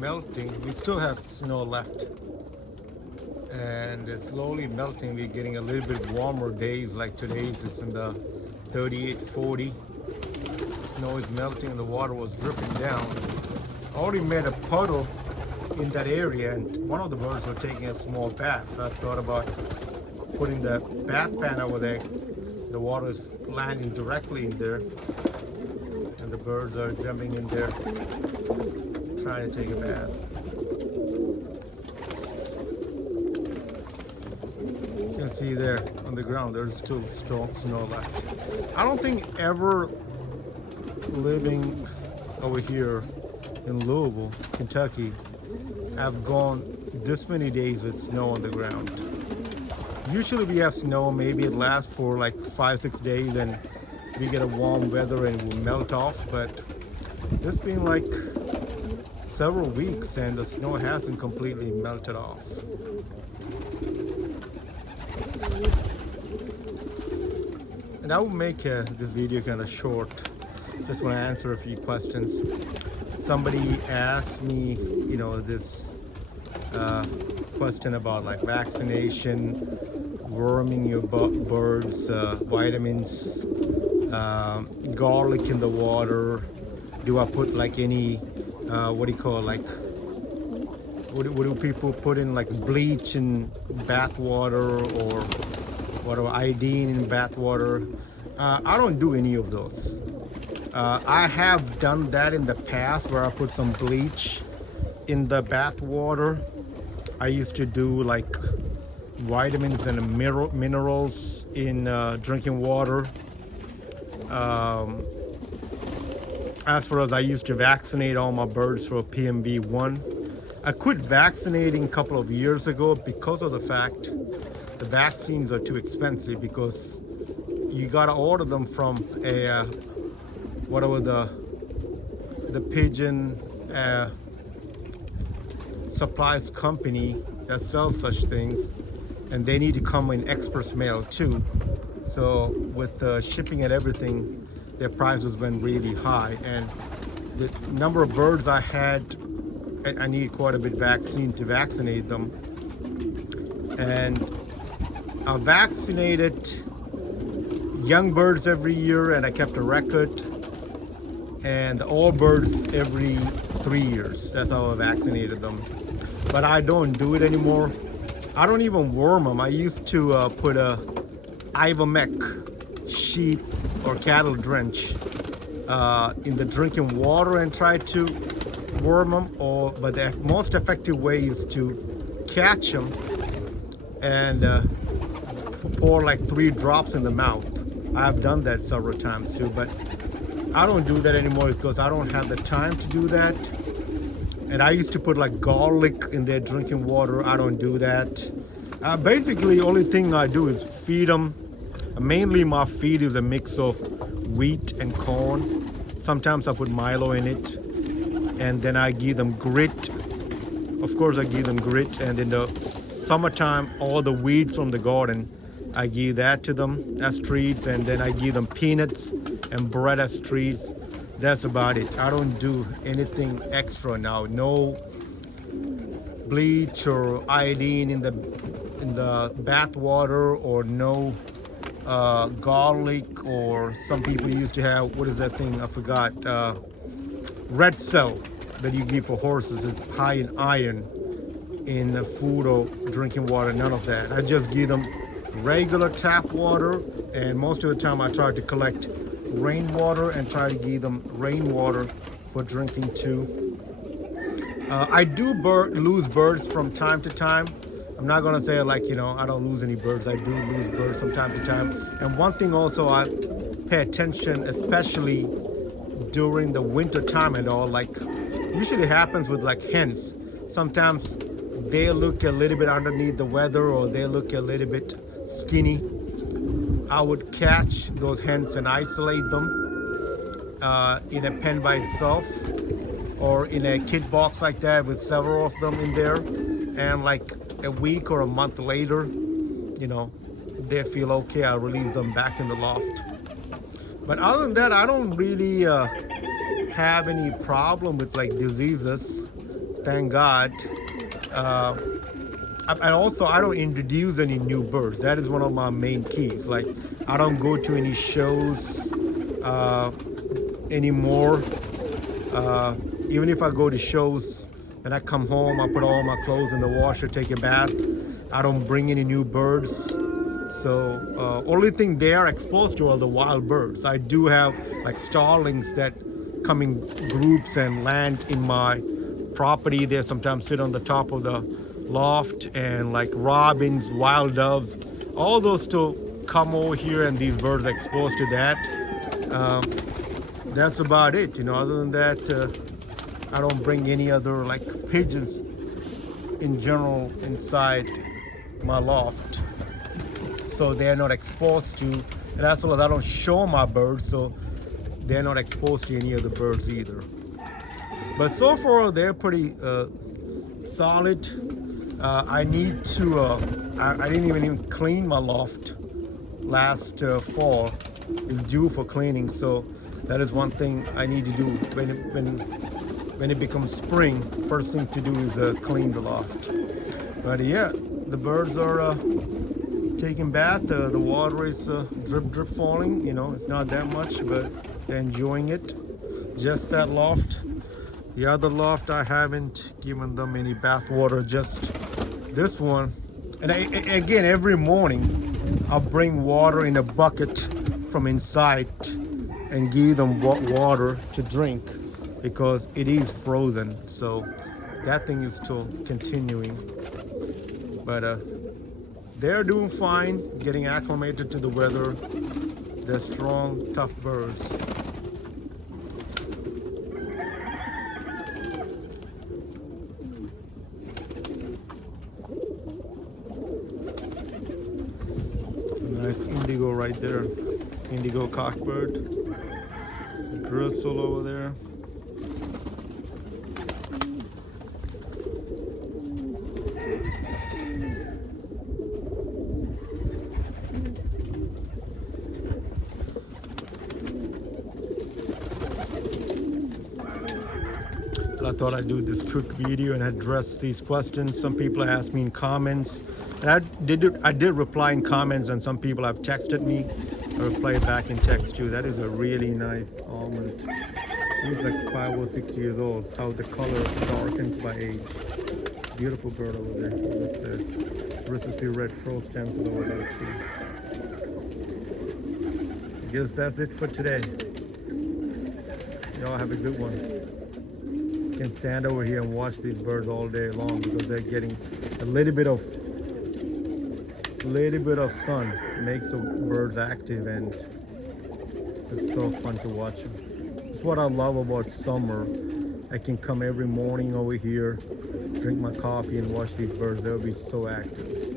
melting. We still have snow left, and it's slowly melting. We're getting a little bit warmer days, like today's. It's in the 38, 40. Snow is melting, and the water was dripping down. I already made a puddle in that area, and one of the birds were taking a small bath. So I thought about putting the bath pan over there. The water is landing directly in there, and the birds are jumping in there trying to take a bath. You can see there on the ground there's still snow left. I don't think ever living over here in Louisville, Kentucky, I've gone this many days with snow on the ground. Usually we have snow, maybe it lasts for like 5-6 days and we get a warm weather and it will melt off, but it's been like several weeks and the snow hasn't completely melted off. And I will make this video kind of short. Just want to answer a few questions. Somebody asked me, this question about like vaccination, worming your birds, vitamins, garlic in the water. Do I put like any, what do people put in, like bleach in bath water or whatever, iodine in bath water? I don't do any of those. I have done that in the past where I put some bleach in the bath water. I used to do like vitamins and minerals in drinking water. As far as I used to vaccinate all my birds for PMV1. I quit vaccinating a couple of years ago because of the fact the vaccines are too expensive, because you gotta order them from a whatever the pigeon supplies company that sells such things, and they need to come in express mail too. So with the shipping and everything, their prices went really high, and the number of birds I had, I need quite a bit vaccine to vaccinate them. And I vaccinated young birds every year, and I kept a record, and the old birds every 3 years. That's how I vaccinated them. But I don't do it anymore. I don't even worm them. I used to put a Ivomec sheep or cattle drench in the drinking water and try to worm them. But the most effective way is to catch them and pour like 3 drops in the mouth. I've done that several times too, but I don't do that anymore because I don't have the time to do that. And I used to put like garlic in their drinking water. I don't do that. Basically, only thing I do is feed them. Mainly my feed is a mix of wheat and corn. Sometimes I put Milo in it. And then I give them grit. Of course, I give them grit. And in the summertime, all the weeds from the garden, I give that to them as treats. And then I give them peanuts and bread as treats. That's about it. I don't do anything extra now. No bleach or iodine in the bath water, or no garlic, or some people used to have, what is that thing? I forgot. Red cell that you give for horses is high in iron in food or drinking water. None of that. I just give them regular tap water, and most of the time I try to collect rainwater and try to give them rainwater for drinking too. I do lose birds from time to time. I'm not gonna say like, I don't lose any birds. I do lose birds from time to time. And one thing also I pay attention, especially during the winter time and all, like usually happens with like hens. Sometimes they look a little bit underneath the weather, or they look a little bit skinny. I would catch those hens and isolate them in a pen by itself, or in a kid box like that with several of them in there. And like a week or a month later, they feel okay, I release them back in the loft. But other than that, I don't really have any problem with like diseases. thank God. Uh, I don't introduce any new birds. That is one of my main keys. Like I don't go to any shows uh, anymore. Uh, Even if I go to shows and I come home, I put all my clothes in the washer, take a bath. I don't bring any new birds. So only thing they are exposed to are the wild birds. I do have like starlings that come in groups and land in my property. They sometimes sit on the top of the loft, and like robins, wild doves, all those still come over here, and these birds are exposed to that. That's about it. Other than that, I don't bring any other like pigeons in general inside my loft, so they're not exposed to. And as well as I don't show my birds, so they're not exposed to any other birds either. But so far they're pretty solid. I need to. I didn't even clean my loft last fall. It's due for cleaning, so that is one thing I need to do when it becomes spring. First thing to do is clean the loft. But yeah, the birds are taking bath. The water is drip falling. It's not that much, but they're enjoying it. Just that loft. The other loft I haven't given them any bath water. Just this one. And again, every morning I'll bring water in a bucket from inside and give them water to drink, because it is frozen. So that thing is still continuing. But they're doing fine, getting acclimated to the weather. They're strong, tough birds. Nice indigo right there. Indigo cockbird. Gristle over there. I thought I'd do this quick video and address these questions. Some people asked me in comments, and I did reply in comments, and some people have texted me. I replied back in text too. That is a really nice almond. He's like 5 or 6 years old. How the color darkens by age. Beautiful bird over there. This ricity red frost stencil over there too. I guess that's it for today. Y'all have a good one. Can stand over here and watch these birds all day long, because they're getting a little bit of sun. Makes the birds active, and it's so fun to watch them. It's what I love about summer. I can come every morning over here, drink my coffee, and watch these birds. They'll be so active.